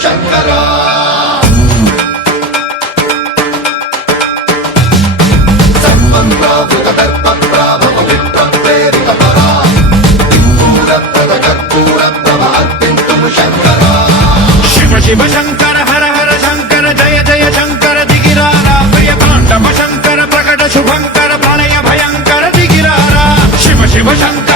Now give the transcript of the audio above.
శంకరా సర్వం ప్రావృత దర్ప ప్రాభవ విప్ర ప్రేరిత పరా సింధూర ప్రద కర్పూర ప్రభ అర్పింతుము శంకరా శివ శివ శంకర హర హర శంకర జయ జయ శంకర దిగిరారా ప్రియ తాండవ శంకర ప్రకట శుభంకర ప్రళయ భయంకర దిగిరారా శివ శివ శంకర